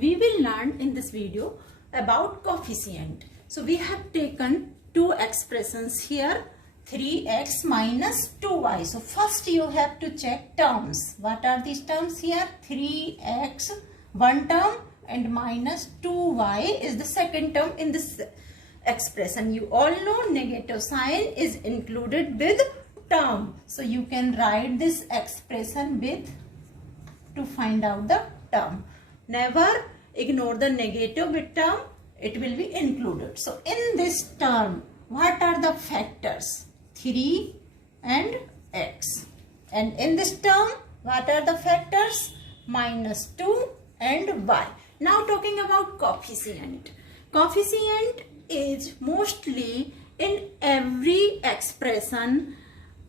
we will learn in this video about coefficient. So we have taken two expressions here, 3x minus 2y. So first you have to check terms. What are these terms here? 3x, one term, and minus 2y is the second term in this expression. You all know negative sign is included with term. So you can write this expression with to find out the term. Never ignore the negative with term. It will be included. So in this term, what are the factors? 3 and x. And in this term, what are the factors? Minus 2 and y. Now talking about coefficient. Coefficient is mostly in every expression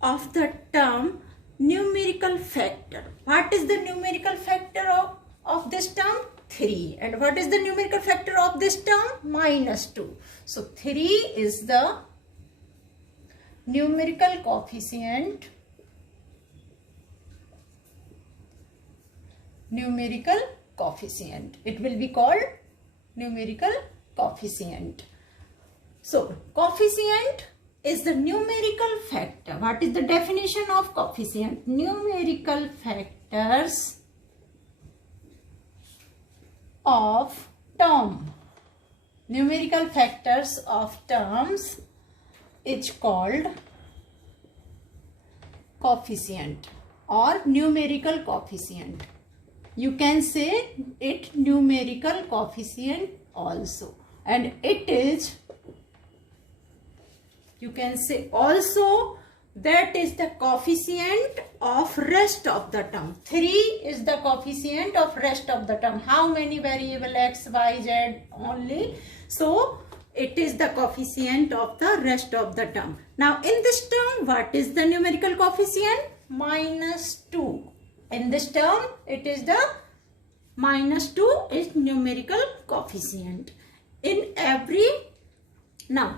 of the term numerical factor. What is the numerical factor of this term? 3. And what is the numerical factor of this term? Minus 2. So 3 is the numerical coefficient. Numerical coefficient. It will be called numerical coefficient. So coefficient is the numerical factor. What is the definition of coefficient? Numerical factors of term. Numerical factors of terms is called coefficient or numerical coefficient. You can say it numerical coefficient also, and it is, you can say also that is the coefficient of rest of the term. 3 is the coefficient of rest of the term. How many variable x, y, z only? So it is the coefficient of the rest of the term. Now in this term, what is the numerical coefficient? Minus 2. In this term, it is the minus 2 is numerical coefficient. In every, now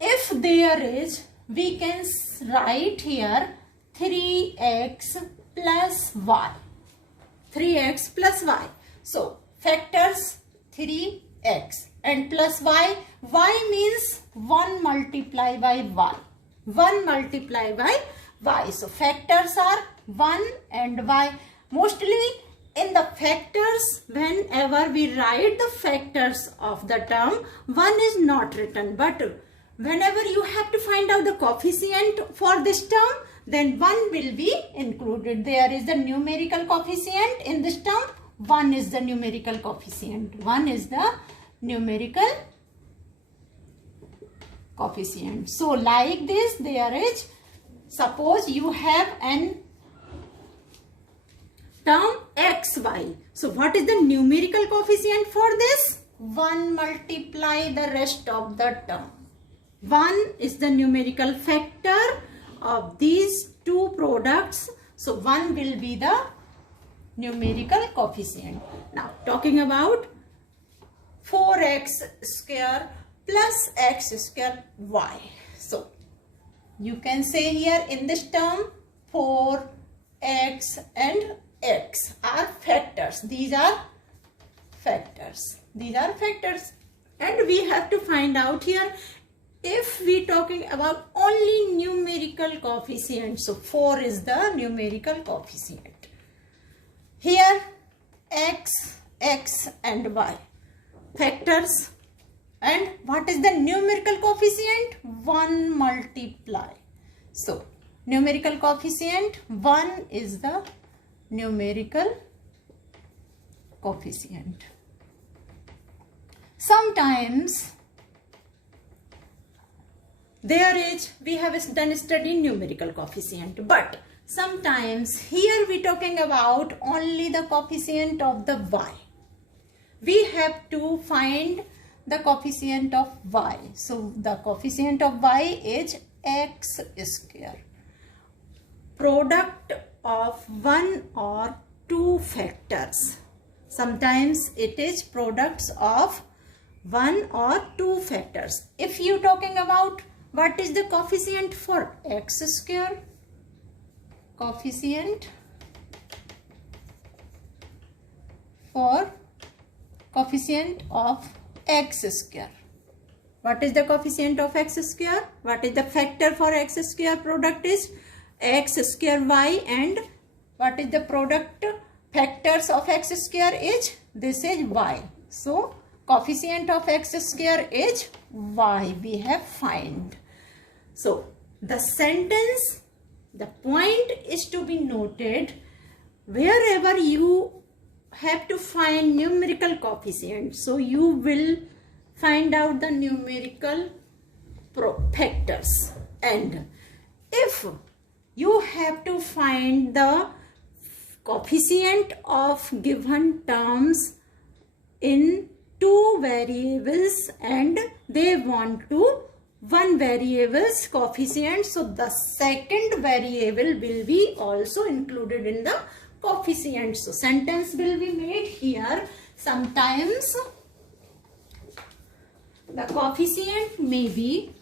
if there is, we can write here 3x plus y. 3x plus y. So factors 3x and plus y. Y means 1 multiply by y. 1 multiply by y. So factors are 1 and y. Mostly in the factors, whenever we write the factors of the term, 1 is not written, but whenever you have to find out the coefficient for this term, then 1 will be included. There is the numerical coefficient in this term. 1 is the numerical coefficient. 1 is the numerical coefficient. So like this, there is, suppose you have an term xy. So what is the numerical coefficient for this? 1 multiply the rest of the term. 1 is the numerical factor of these two products. So 1 will be the numerical coefficient. Now talking about 4x square plus x square y. So you can say here in this term 4x and x are factors. These are factors. These are factors. And we have to find out here if we talking about only numerical coefficient. So 4 is the numerical coefficient. Here x, and y. Factors. And what is the numerical coefficient? 1 multiply. So numerical coefficient 1 is the numerical coefficient. Sometimes there is, we have done study numerical coefficient, but sometimes here we talking about only the coefficient of the y. We have to find the coefficient of y. So the coefficient of y is x square. Product of one or two factors. Sometimes it is products of one or two factors. If you talking about what is the coefficient for x square? Coefficient for coefficient of x square. What is the coefficient of x square? What is the factor for x square? Product is x square y, and what is the product factors of x square is, this is y. So coefficient of x square is y, we have find. So the sentence, the point is to be noted, wherever you have to find numerical coefficient, so you will find out the numerical factors, and if you have to find the coefficient of given terms in two variables and they want to one variable's coefficient, so the second variable will be also included in the coefficient. So sentence will be made here. Sometimes the coefficient may be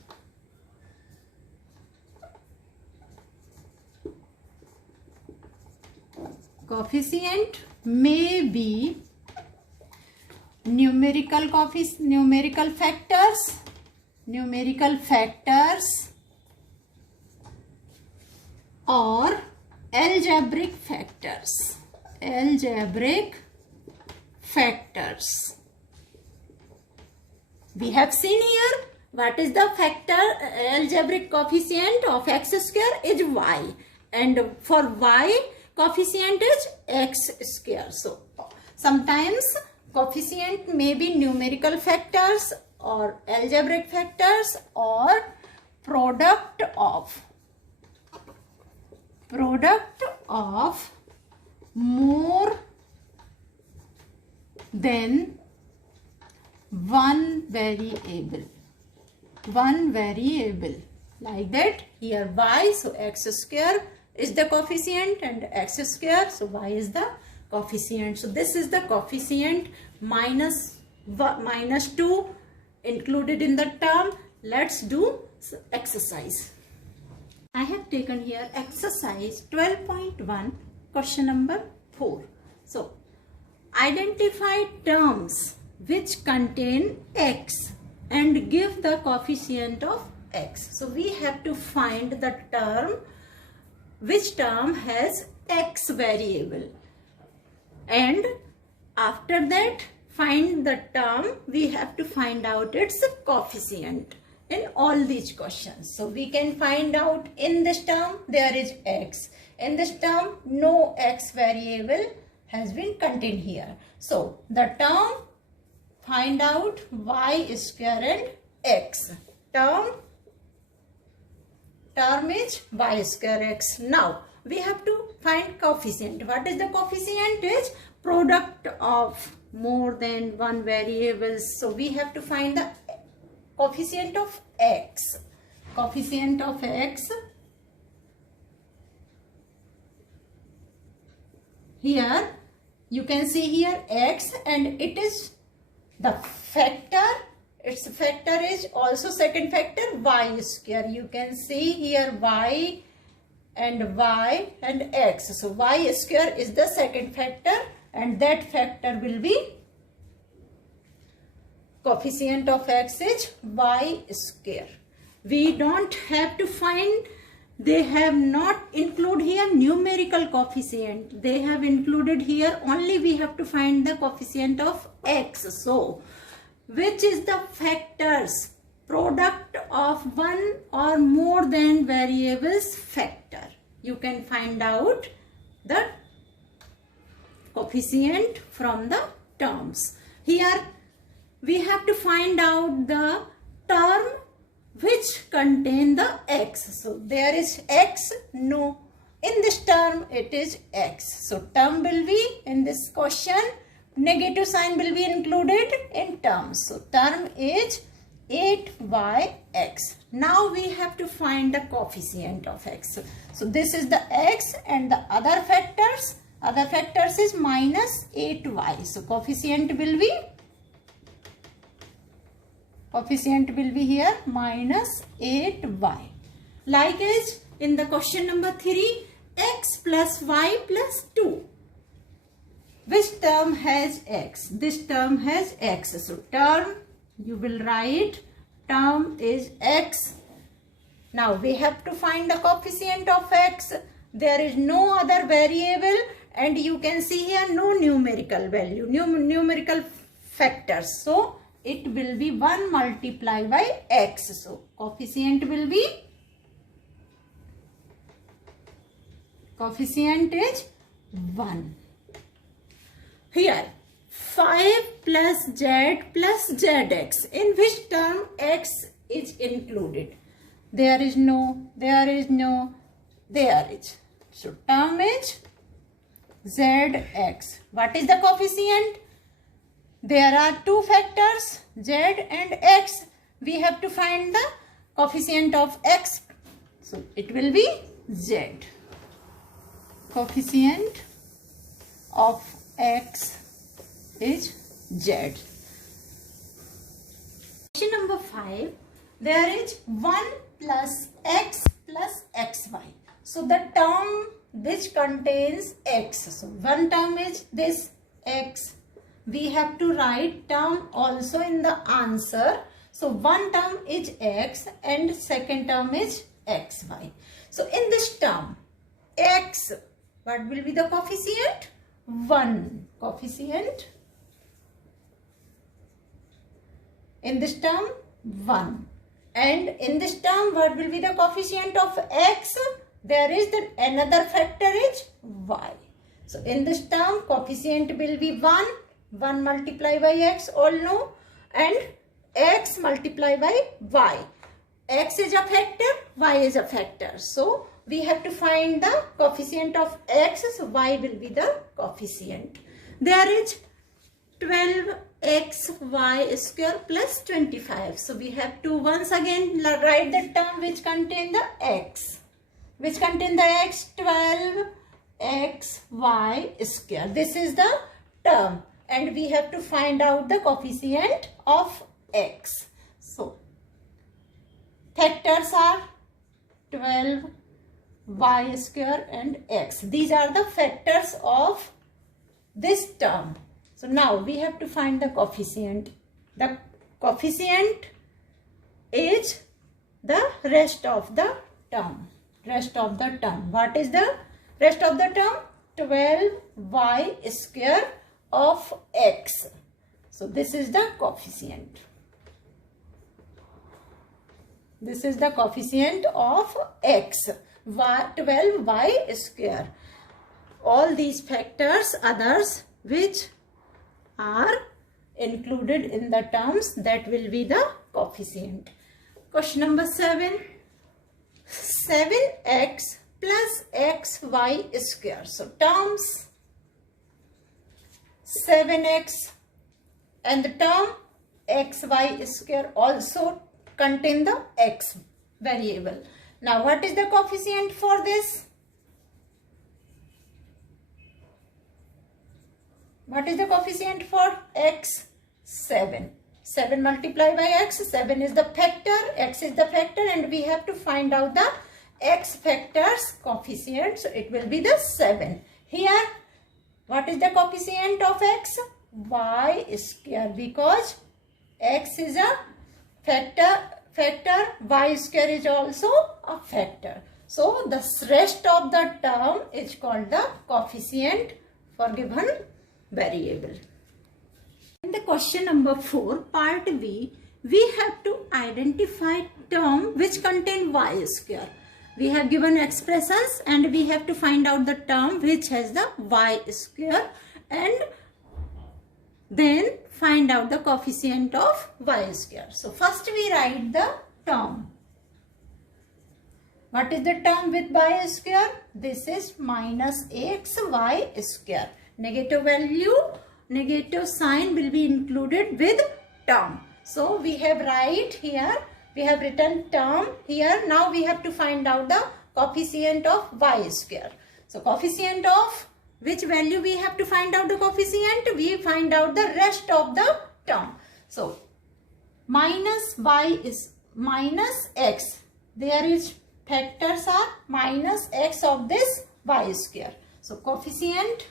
numerical factors or algebraic factors. We have seen here what is the factor, algebraic coefficient of x square is y, and for y coefficient is x square. So sometimes coefficient may be numerical factors or algebraic factors or product of more than one variable, like that. Here y, so x square is the coefficient and x square, so y is the coefficient. So this is the coefficient minus 2 included in the term. Let's do exercise. I have taken here exercise 12.1, question number 4. So identify terms which contain x and give the coefficient of x. So we have to find the term, which term has x variable, and after that find the term, we have to find out its coefficient in all these questions. So we can find out in this term there is x, in this term no x variable has been contained here. So the term, find out y square and x. Term is y square x. Now we have to find coefficient. What is the coefficient? Is product of more than one variables. So we have to find the coefficient of x. Coefficient of x. Here you can see here x, and it is the factor. Its factor is also second factor y square. You can see here y and x. So y square is the second factor, and that factor will be coefficient of x is y square. We don't have to find, they have not included here numerical coefficient. They have included here only we have to find the coefficient of x. So which is the factors, product of one or more than variables factor. You can find out the coefficient from the terms. Here we have to find out the term which contain the x. So there is x, no, in this term it is x. So term will be in this question, negative sign will be included in terms. So term is 8yx. Now we have to find the coefficient of x. So this is the x, and the other factors is minus 8y. So coefficient will be here minus 8y. Like as in the question number 3, x plus y plus 2. which term has x? This term has x. So term, you will write term is x. Now we have to find the coefficient of x. There is no other variable, and you can see here no numerical value, numerical factors. So it will be 1 multiplied by x. So coefficient will be, coefficient is 1. Here 5 plus z plus zx, in which term x is included? There is. So term is zx. What is the coefficient? There are two factors, z and x. We have to find the coefficient of x. So it will be z. Coefficient of x is z. Question number 5. There is 1 plus x plus xy. So the term which contains x. So one term is this x. We have to write term also in the answer. So one term is x and second term is xy. So in this term, x, what will be the coefficient? 1. Coefficient. In this term, 1. And in this term, what will be the coefficient of x? There is another factor is y. So in this term, coefficient will be 1. 1 multiplied by x, all know. And x multiplied by y. X is a factor, y is a factor. So we have to find the coefficient of x. So y will be the coefficient. There is 12xy square plus 25. So we have to once again write the term which contain the x. Which contain the x, 12xy square. This is the term. And we have to find out the coefficient of x. So factors are 12y square and x. These are the factors of this term. So now we have to find the coefficient. The coefficient is the rest of the term. Rest of the term. What is the rest of the term? 12y square of x. So this is the coefficient. This is the coefficient of x. 12y square. All these factors, others which are included in the terms, that will be the coefficient. Question number 7. 7x plus xy square. So terms 7x and the term xy square also contain the x variable. Now what is the coefficient for this? What is the coefficient for x? 7. 7 multiplied by x. 7 is the factor, x is the factor, and we have to find out the x factor's coefficient. So it will be the 7. Here, what is the coefficient of x? Y square, because x is a factor, y square is also a factor. So the rest of the term is called the coefficient for given variable. In the question number 4, part B, we have to identify term which contain y square. We have given expressions and we have to find out the term which has the y square and then find out the coefficient of y square. So first we write the term. What is the term with y square? This is minus axy square. Negative value, negative sign will be included with term. So we have we have written term here. Now we have to find out the coefficient of y square. So coefficient of which value we have to find out the coefficient? We find out the rest of the term. So minus y is minus x. There is factors are minus x of this y square. So coefficient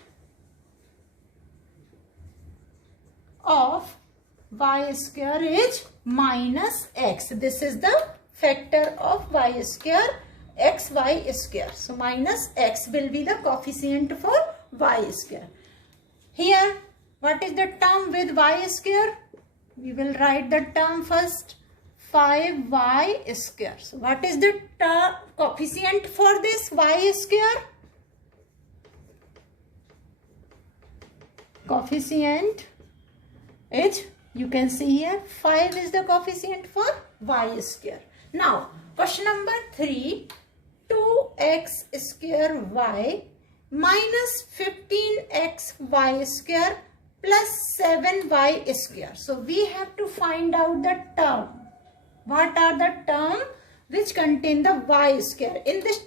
y square is minus x. This is the factor of y square, xy square. So minus x will be the coefficient for y square. Here, what is the term with y square? We will write the term first, 5y square. So what is the coefficient for this y square? Coefficient is, you can see here, 5 is the coefficient for y square. Now, question number 3, 2x square y minus 15x y square plus 7y square. So, we have to find out the term. What are the terms which contain the y square? In this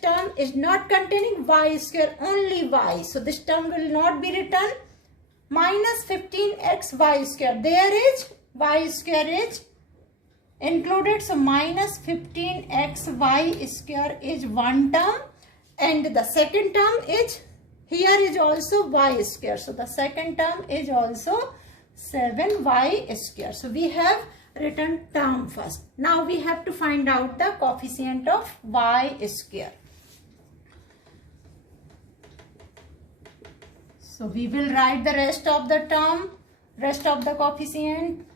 term is not containing y square, only y. So, this term will not be written. Minus 15x y square. There is y square is included. So, minus 15x y square is one term. And the second term is, here is also y square. So, the second term is also 7y square. So, we have written term first. Now, we have to find out the coefficient of y square. So, we will write the rest of the term, rest of the coefficient,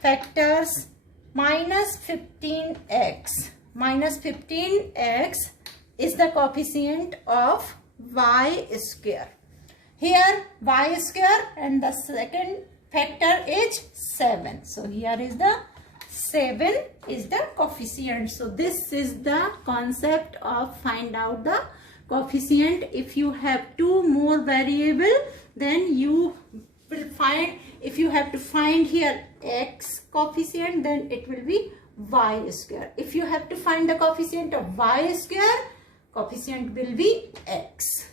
factors, minus 15x. Minus 15x is the coefficient of y square. Here y square and the second factor is 7. So, here is the 7 is the coefficient. So, this is the concept of find out the coefficient. If you have two more variable, then you will find, if you have to find here x coefficient, then it will be y square. If you have to find the coefficient of y square, coefficient will be x.